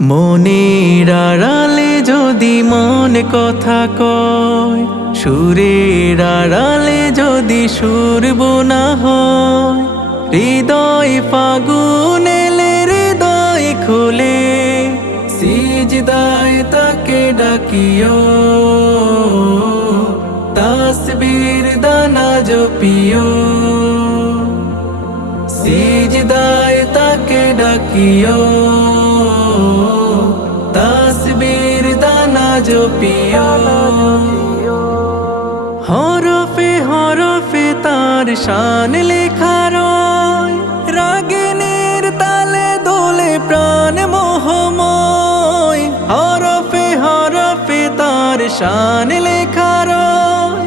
মনের আড়ালে যদি মন কথা কয়, সুরের আড়ালে যদি সুর বোনা হয়, হৃদয় ফাগুন এলে হৃদয় খুলে, সিজদায় তাকে ডাকিও, তাসবীর দানা জপিও, সিজদায় তাকে ডাকিও। দানা জপিও হরফে হরফে তার শান লেখা রয়। রাগিনীর তালে দোলে প্রাণ মোহময়। হরফে হরফে তার শান লেখা রয়।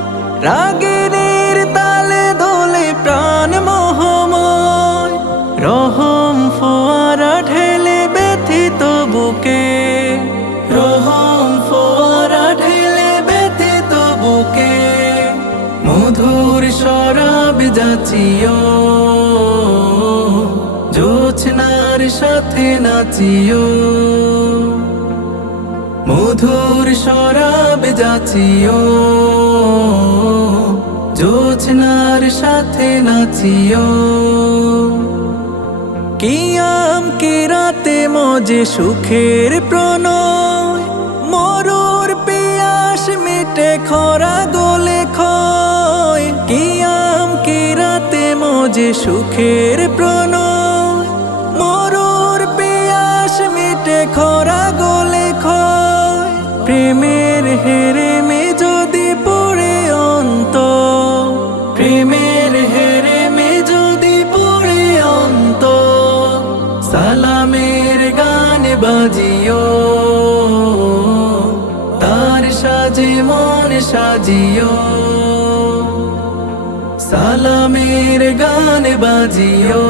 মধুর শরাব যাচিও জোছনার সাথে নাচিও। মধুর শরাব যাচিও জোছনার সাথে নাচিও। কিয়াম কি রাতে মজে সুখের প্রণয়, মরুর পিয়াস মিটে খরা মজে সুখের প্রণয়, মরুর পিয়াস মিটে খরা গোলে খয় প্রেমের হেরে মে যদি পড়ে অন্ত প্রেমের হেরে মে যদি পড়ে অন্ত সালামের গান বাজিও। তার সাজে মন সাজিও। সালামের গান বাজিও।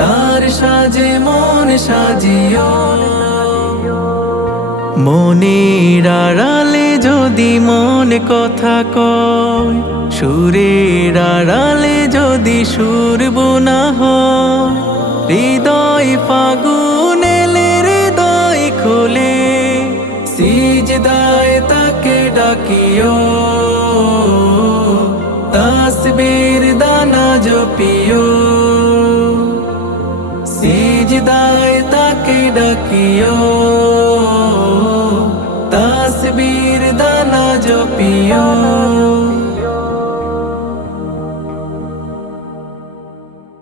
তার সাজে মন সাজিও। মনের আড়ালে যদি মন কথা কয়, সুরের আড়ালে যদি সুর বোনা হৃদয় ফাগুন হৃদয় খুলে, সিজদায় তাকে ডাকিও। জপিও সিজদায় তাকে ডাকিও। তাসবীর দানা জপিও